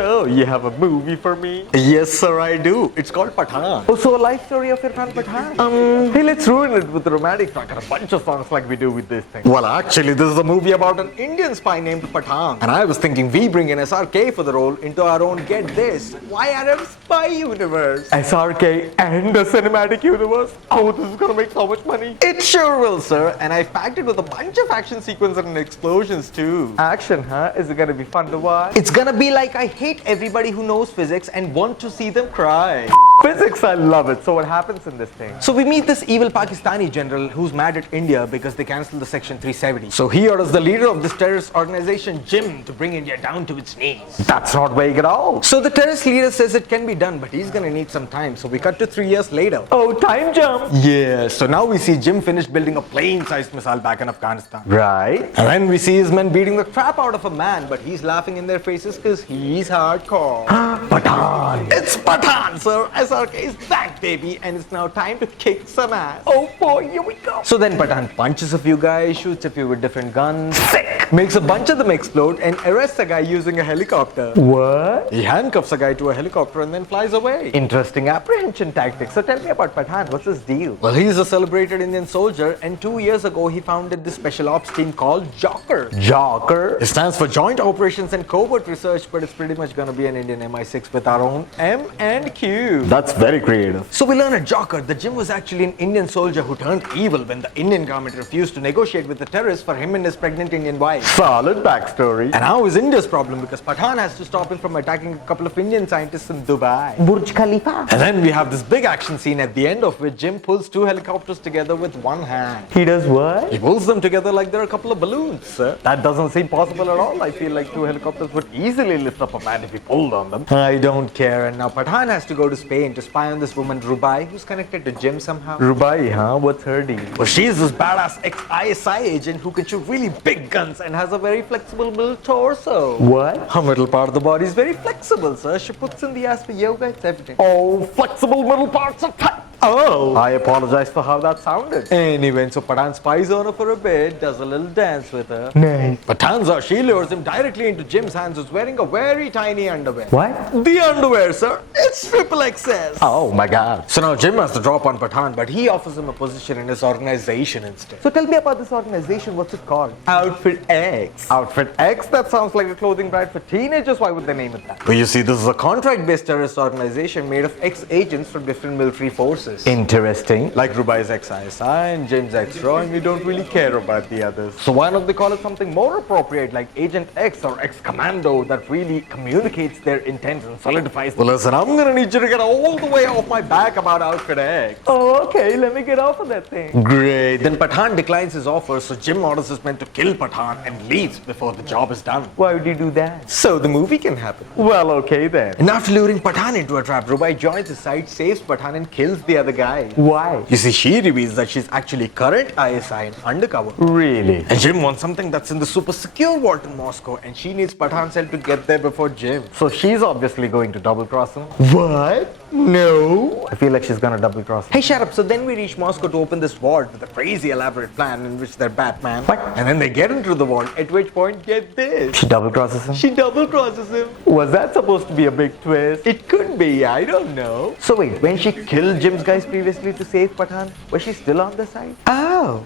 So, you have a movie for me? Yes, sir, I do. It's called Pathaan. Oh, so a life story of your friend Pathaan? Hey, let's ruin it with a romantic track and a bunch of songs like we do with this thing. Well, actually, this is a movie about an Indian spy named Pathaan. And I was thinking we bring in SRK for the role into our own, get this, YRM spy universe. SRK and the cinematic universe? Oh, this is gonna make so much money. It sure will, sir. And I packed it with a bunch of action sequences and explosions, too. Action, huh? Is it gonna be fun to watch? It's gonna be like I hate everybody who knows physics and want to see them cry. Physics, I love it. So what happens in this thing? So we meet this evil Pakistani general who's mad at India because they cancelled the Section 370. So he orders the leader of this terrorist organization, Jim, to bring India down to its knees. That's not vague at all. So the terrorist leader says it can be done, but he's gonna need some time. So we cut to 3 years later. Oh, time jump. Yeah, so now we see Jim finish building a plane-sized missile back in Afghanistan. Right. And then we see his men beating the crap out of a man, but he's laughing in their faces because he's hardcore. Pathaan. It's Pathaan, sir. SRK is back, baby, and it's now time to kick some ass. Oh boy, here we go. So then Pathaan punches a few guys, shoots a few with different guns, Sick. makes a bunch of them explode, and arrests a guy using a helicopter. What? He handcuffs a guy to a helicopter and then flies away. Interesting apprehension tactics. So tell me about Pathaan. What's his deal? Well, he's a celebrated Indian soldier, and 2 years ago he founded this special ops team called Jocker. Jocker? It stands for Joint Operations and Covert Research, but it's pretty much gonna be an Indian MI6 with our own M and Q. That's very creative. So we learn at Jocker that Jim was actually an Indian soldier who turned evil when the Indian government refused to negotiate with the terrorists for him and his pregnant Indian wife. Solid backstory. And now is India's problem because Pathaan has to stop him from attacking a couple of Indian scientists in Dubai. Burj Khalifa. And then we have this big action scene at the end of which Jim pulls 2 helicopters together with one hand. He does what? He pulls them together like they're a couple of balloons, sir. That doesn't seem possible at all. I feel like 2 helicopters would easily lift up a man if he pulled on them. I don't care. And now Pathaan has to go to Spain to spy on this woman Rubai, who's connected to Jim somehow. Rubai, huh? What's her deal? Well, she's this badass ex-ISI agent who can shoot really big guns and has a very flexible middle torso. What? Her middle part of the body is very flexible, sir. She puts in the ass for yoga, it's evident. Oh, flexible middle parts are tight. Oh! I apologize for how that sounded. Anyway, so Pathaan spies on her for a bit, does a little dance with her. Nice. But turns out she lures him directly into Jim's hands, who's wearing a very tiny underwear. What? The underwear, sir. It's triple XS. Oh my god. So now Jim has to drop on Pathaan, but he offers him a position in his organization instead. So tell me about this organization. What's it called? Outfit X. Outfit X? That sounds like a clothing brand for teenagers. Why would they name it that? Well, you see, this is a contract-based terrorist organization made of ex-agents from different military forces. Interesting. Like Rubai's ex-ISI and Jim's ex-RAW, and we don't really care about the others. So why not they call it something more appropriate, like Agent X or X-Commando, that really communicates their intent and solidifies. Well, listen, I'm gonna need you to get all the way off my back about Outfit X. Oh, okay. Let me get off of that thing. Great. Then Pathaan declines his offer, so Jim orders his men to kill Pathaan and leaves before the job is done. Why would you do that? So the movie can happen. Well, okay then. And after luring Pathaan into a trap, Rubai joins his side, saves Pathaan and kills the other guy. Why? You see, she reveals that she's actually current ISI and undercover. Really? And Jim wants something that's in the super secure vault in Moscow, and she needs Pathaan's help to get there before Jim. So she's obviously going to double cross him. What? No. I feel like she's gonna double cross him. Hey, shut up. So then we reach Moscow to open this vault with a crazy elaborate plan in which they're Batman. What? And then they get into the vault, at which point, get this. She double crosses him? She double crosses him. Was that supposed to be a big twist? It could be, I don't know. So wait, when she killed Jim's guys previously to save Pathaan, was she still on the side? Oh.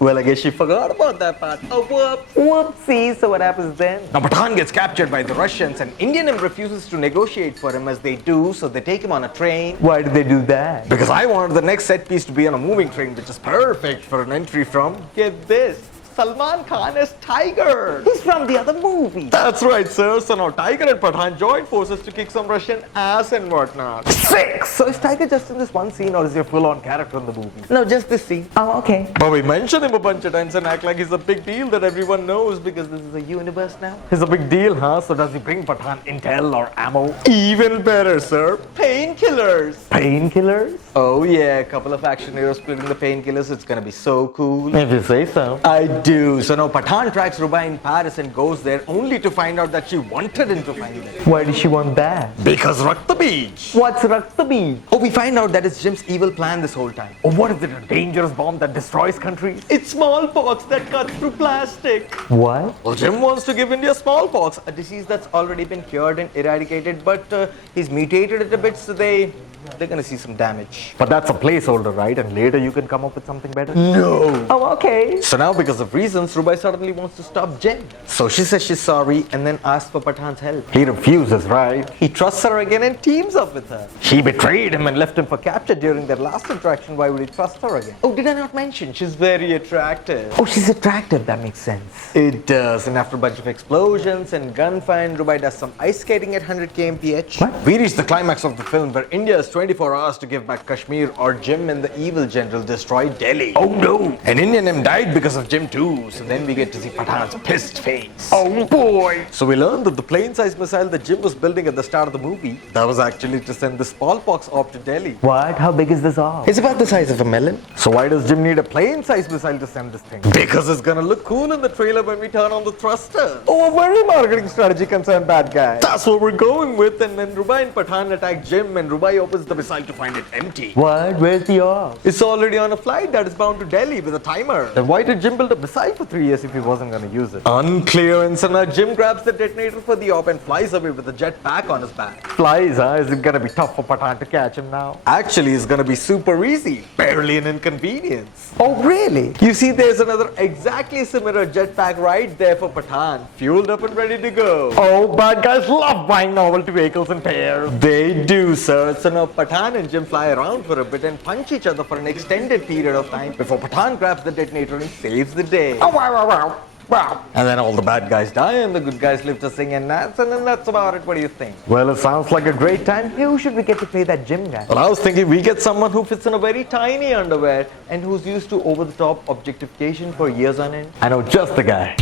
Well, I guess she forgot about that part. Oh, whoops. Whoopsie, so what happens then? Now, Pathaan gets captured by the Russians, and Indian refuses to negotiate for him as they do, so they take him on a train. Why did they do that? Because I wanted the next set piece to be on a moving train, which is perfect for an entry from, get this, Salman Khan as Tiger. He's from the other movie. That's right, sir. So now Tiger and Pathaan join forces to kick some Russian ass and whatnot. Sick! So is Tiger just in this one scene or is he a full-on character in the movie? No, just this scene. Oh, okay. But we mention him a bunch of times and act like he's a big deal that everyone knows because this is a universe now. He's a big deal, huh? So does he bring Pathaan intel or ammo? Even better, sir. Painkillers. Painkillers? Oh yeah, a couple of action heroes splitting the painkillers. It's gonna be so cool. If you say so. I do. So now Pathaan tracks Rubai in Paris and goes there only to find out that she wanted him to find it. Why does she want that? Because Rakta Beach. What's Rakta Beach? Oh, we find out that it's Jim's evil plan this whole time. Or what is it, a dangerous bomb that destroys countries? It's smallpox that cuts through plastic. What? Well, Jim wants to give India smallpox, a disease that's already been cured and eradicated, but he's mutated it a bit, so they're gonna see some damage. But that's a placeholder, right? And later you can come up with something better? No. Oh, okay. So now, because of reasons, Rubai suddenly wants to stop Jim. So she says she's sorry and then asks for Pathaan's help. He refuses, right? He trusts her again and teams up with her. She betrayed him and left him for capture during their last interaction. Why would he trust her again? Oh, did I not mention? She's very attractive. Oh, she's attractive. That makes sense. It does. And after a bunch of explosions and gunfire, Rubai does some ice skating at 100 kmph. What? We reach the climax of the film where India has 24 hours to give back Kashmir or Jim and the evil general destroy Delhi. Oh no! An Indian M died because of Jim too. So then we get to see Pathaan's pissed face. Oh boy! So we learned that the plane-sized missile that Jim was building at the start of the movie, that was actually to send the smallpox orb to Delhi. What? How big is this orb? It's about the size of a melon. So why does Jim need a plane-sized missile to send this thing? Because it's gonna look cool in the trailer when we turn on the thruster. Oh, a very marketing strategy concerned, bad guy. That's what we're going with. And then Rubai and Pathaan attack Jim and Rubai opens the missile to find it empty. What? Where's the orb? It's already on a flight that is bound to Delhi with a timer. Then why did Jim build a missile for 3 years if he wasn't gonna use it? Unclear. And so now Jim grabs the detonator for the orb and flies away with the jet pack on his back. Flies, huh? Is it gonna be tough for Pathaan to catch him now? Actually, it's gonna be super easy. Barely an inconvenience. Oh, really? You see, there's another exactly similar jetpack right there for Pathaan, fueled up and ready to go. Oh, bad guys love buying novelty vehicles in pairs. They do, sir. So now Pathaan and Jim fly around for a bit and punch each other for an extended period of time before Pathaan grabs the detonator and saves the day. Oh, wow, wow, wow. Wow. And then all the bad guys die and the good guys live to sing and dance, and then that's about it. What do you think? Well, it sounds like a great time. Who should we get to play that Jim guy? Well, I was thinking we get someone who fits in a very tiny underwear and who's used to over-the-top objectification for years on end. I know just the guy.